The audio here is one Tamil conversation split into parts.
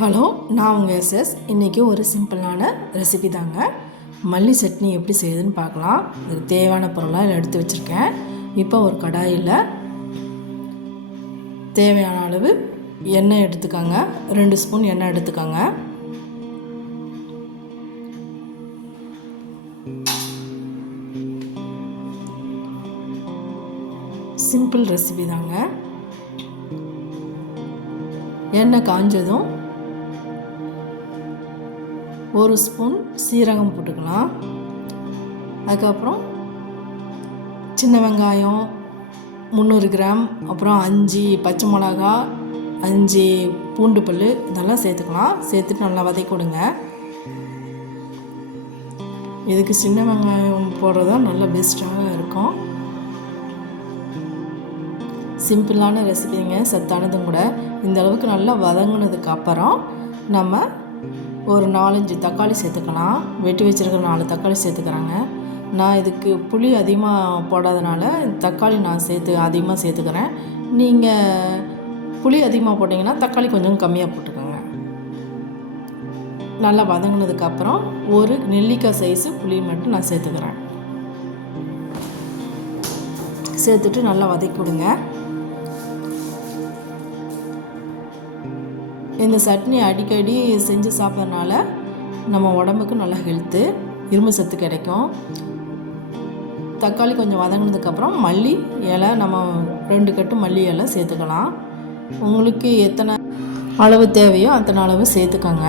ஹலோ, நான் உங்கள் எஸ்எஸ். இன்றைக்கி ஒரு சிம்பிளான ரெசிபி தாங்க. மல்லி சட்னி எப்படி செய்யுதுன்னு பார்க்கலாம். இதுக்கு தேவையான பொருளாக எடுத்து வச்சுருக்கேன். இப்போ ஒரு கடாயில் தேவையான அளவு எண்ணெய் எடுத்துக்கோங்க. 2 ஸ்பூன் எண்ணெய் எடுத்துக்கோங்க. சிம்பிள் ரெசிபி தாங்க. எண்ணெய் காஞ்சதும் 1 ஸ்பூன் சீரகம் போட்டுக்கலாம். அதுக்கப்புறம் சின்ன வெங்காயம் 300 கிராம், அப்புறம் 5 பச்சை மிளகா, 5 பூண்டு பல் இதெல்லாம் சேர்த்துக்கலாம். சேர்த்துட்டு நல்லா வதக்கி கொடுங்க. இதுக்கு சின்ன வெங்காயம் போடுறது தான் நல்லா பெஸ்ட்டாக இருக்கும். சிம்பிளான ரெசிபிங்க, சத்தானதும் கூட. இந்த அளவுக்கு நல்லா வதங்கினதுக்கு அப்புறம் நம்ம ஒரு 4-5 தக்காளி சேர்த்துக்கலாம். வெட்டி வச்சுருக்கிற 4 தக்காளி சேர்த்துக்கிறாங்க. நான் இதுக்கு புளி அதிகமாக போடாதனால தக்காளி நான் அதிகமாக சேர்த்துக்கிறேன். நீங்கள் புளி அதிகமாக போட்டிங்கன்னா தக்காளி கொஞ்சம் கம்மியாக போட்டுக்கோங்க. நல்லா வதங்கினதுக்கப்புறம் ஒரு நெல்லிக்காய் சைஸு புளி மட்டும் நான் சேர்த்துக்கிறேன். சேர்த்துட்டு நல்லா வதக்கி கொடுங்க. இந்த சட்னி அடிக்கடி செஞ்சு சாப்பிட்றதுனால நம்ம உடம்புக்கு நல்லா ஹெல்த்து, இரும்பு சத்து கிடைக்கும். தக்காளி கொஞ்சம் வதங்கினதுக்கப்புறம் மல்லி இலை நம்ம 2 கட்டு மல்லி இலை சேர்த்துக்கலாம். உங்களுக்கு எத்தனை அளவு தேவையோ அத்தனை அளவு சேர்த்துக்கோங்க.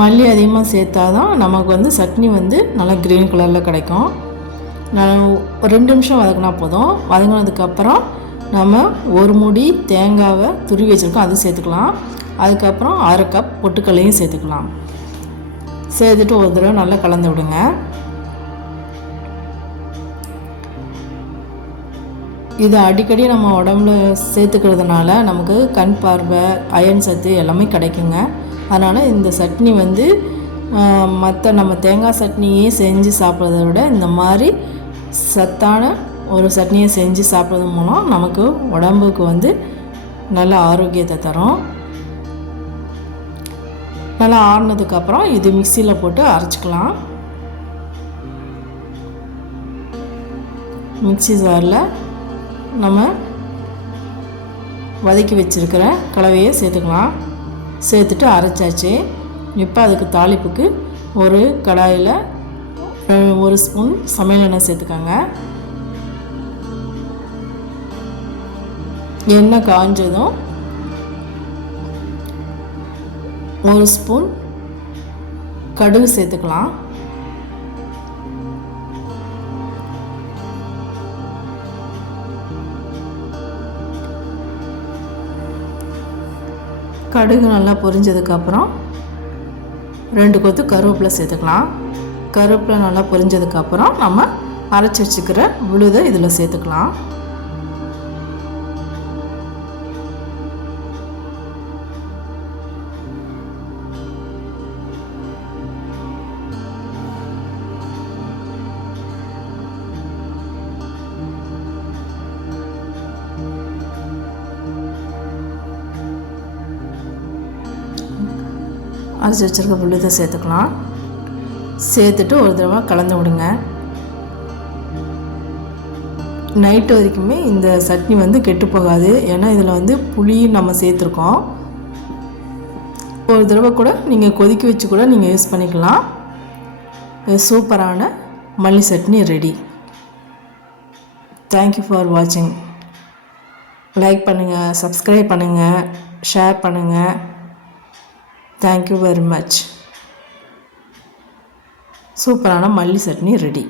மல்லி அதிகமாக சேர்த்தா தான் நமக்கு சட்னி நல்லா க்ரீன் கலரில் கிடைக்கும். நான் ஒரு 2 நிமிஷம் வதக்கினா போதும். வதங்கினதுக்கப்புறம் நம்ம ஒரு மூடி தேங்காவை துருவி வச்சுருக்கோம், அது சேர்த்துக்கலாம். அதுக்கப்புறம் 1/2 கப் பொட்டுக்கல்லையும் சேர்த்துக்கலாம். சேர்த்துட்டு ஒரு தடவை நல்லா கலந்து விடுங்க. இது அடிக்கடி நம்ம உடம்புல சேர்த்துக்கிறதுனால நமக்கு கண் பார்வை, அயன் சத்து எல்லாமே கிடைக்குங்க. அதனால் இந்த சட்னி மற்ற நம்ம தேங்காய் சட்னியே செஞ்சு சாப்பிட்றத விட இந்த மாதிரி சத்தான ஒரு சட்னியை செஞ்சு சாப்பிட்றது மூலம் நமக்கு உடம்புக்கு நல்ல ஆரோக்கியத்தை தரும். நல்லா ஆறுனதுக்கப்புறம் இது மிக்சியில் போட்டு அரைச்சிக்கலாம். மிக்சி ஜாரில் நம்ம வதக்கி வச்சுருக்கிற கலவையை சேர்த்துக்கலாம். சேர்த்துட்டு அரைச்சாச்சு. இப்போ அதுக்கு தாளிப்புக்கு ஒரு கடாயில் 1 ஸ்பூன் சமையல் எண்ணெய் சேர்த்துக்கோங்க. எண்ணெய் காஞ்சதும் 1 ஸ்பூன் கடுகு சேர்த்துக்கலாம். கடுகு நல்லா பொரிஞ்சதுக்கப்புறம் 2 கொத்து கருவேப்பிலை சேர்த்துக்கலாம். கருவேப்பிலை நல்லா பொரிஞ்சதுக்கப்புறம் நம்ம அரைச்சி வச்சுக்கிற விழுதை இதில் சேர்த்துக்கலாம். அரைச்சி வச்சுருக்க விழுதை சேர்த்துக்கலாம். சேர்த்துட்டு ஒரு தடவை கலந்து விடுங்க. நைட்டு வரைக்குமே இந்த சட்னி கெட்டு போகாது. ஏன்னா இதில் புளி நம்ம சேர்த்துருக்கோம். ஒரு தடவை கூட நீங்கள் கொதிக்க வச்சு கூட நீங்கள் யூஸ் பண்ணிக்கலாம். சூப்பரான மல்லி சட்னி ரெடி. தேங்க்யூ ஃபார் வாட்சிங். லைக் பண்ணுங்கள், சப்ஸ்கிரைப் பண்ணுங்கள், ஷேர் பண்ணுங்கள். Thank you very much. சூப்பரான மல்லி சட்னி ரெடி.